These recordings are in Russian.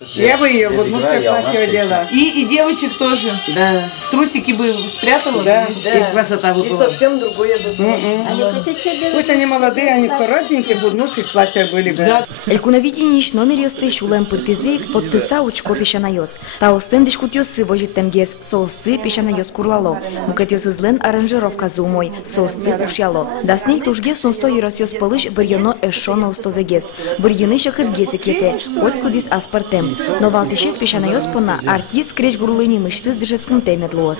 Я бы ее в удмуртское платье одела. И девочек тоже. Да. Трусики бы спрятала. Да. Да. И красота бы И была. совсем другое бы было. Пусть они молодые, они коротенькие, в удмуртских платьях были бы. Да. Елкуновидение номер ёсты шулем пыртызык подтыса учко пешанайос. Та остендиш кутёсы вожит темгес соусцы пешанайос курлало. Мукет ёсызлен аранжировка зумой соусцы ушяло. Даснил тужге сунсто юрасёс пылыш бырьяно эшоно устозагес. Бырьяны шакыт гесекете, хоть кудис аспартем. Но валтишес пешанайос пона артист креч гурлыни мыштыз дышеским темедлос.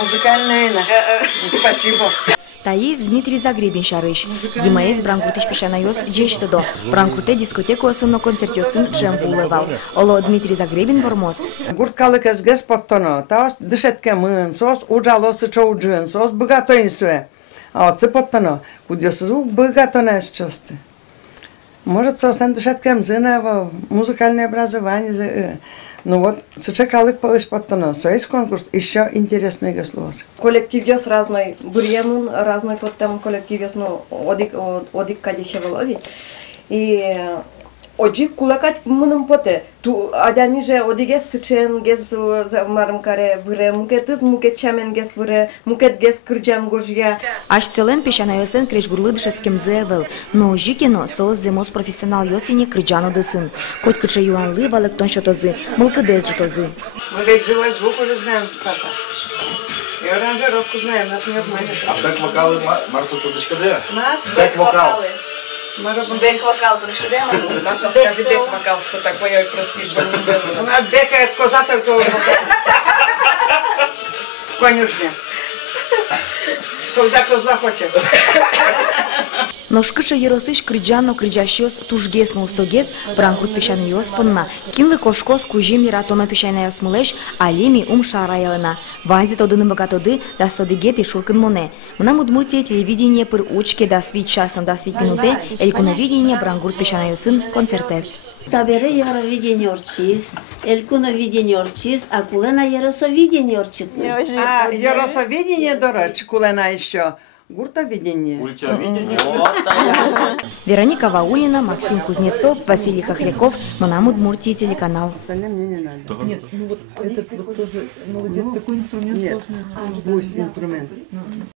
Музыкальная. Спасибо. Таис Дмитрий Загребин шарыш. Гимаес Бранкуртиш пешанайос джештодо. Бранкурте дискотеку осынно концертёсын джем булывал. Оло Дмитрий Загребин вормоз. Гурткалы кызгыз поттоно. Таос дышетке мын, сос уджалосы чоуджын, сос богатоинсуе. А отцы поттоно. Кудёсызу богатонес часто. Может, состан дышетке мзына музыкальное образование. Ну вот, сычекалык полыш поттоно. Соис конкурс еще интересный гослос. Коллектив ёс разной, бурьянун разной, потом коллектив ёс, ну, одик кадешеволови. И оджик кулакать мыным поте. Ту адами же одиге сычен гез марым каре выре, мукетыз мукет чамен гез выре, мукет гез кырджам гожья. Аштелен пешанайосен креч гурлы дышеским зевел. Но жикино соос земос профессионал ёсине крыджану дысын. Коть кыча юанлы валектон шотозы, мылкыдез житозы. Мы ведь живой звук уже знаем, папа. И аранжировку знаем, нас не обманет. А бэк-вокалы Марса Тудочка, да? Бэк-вокалы. Бэк-вокал, точка дела. Маша, скажи бэк-вокал, что такое, прости, у нас бэкает коза только в конюшне. Когда козла хочет. Но шкыча еросыш крыджано крыджащёс тужгес на устогес бранкут пешанайос понна. Кинлы кошкос кужим иратоно пешанайос мылеш, алими шарайелена. Ванзит одыны богатоды да содигет и шуркин моне. Мнам Удмуртия телевидение пыр учке да свит часон да свит минуте, элькуновидение брангурт пешанайосын концертес. Табере Евровидение орчиз, Элькуновидение орчиз, а Кулена Еросовидение орчит. А Еросовидение, дорочь, Кулена еще. Гуртовидение. Вероника Ваулина, Максим Кузнецов, Василий Хохряков, Мнам Удмуртия телеканал. Остальное мне не надо. Нет, ну вот этот вот тоже молодец, такой инструмент сложный. Нет, инструмент.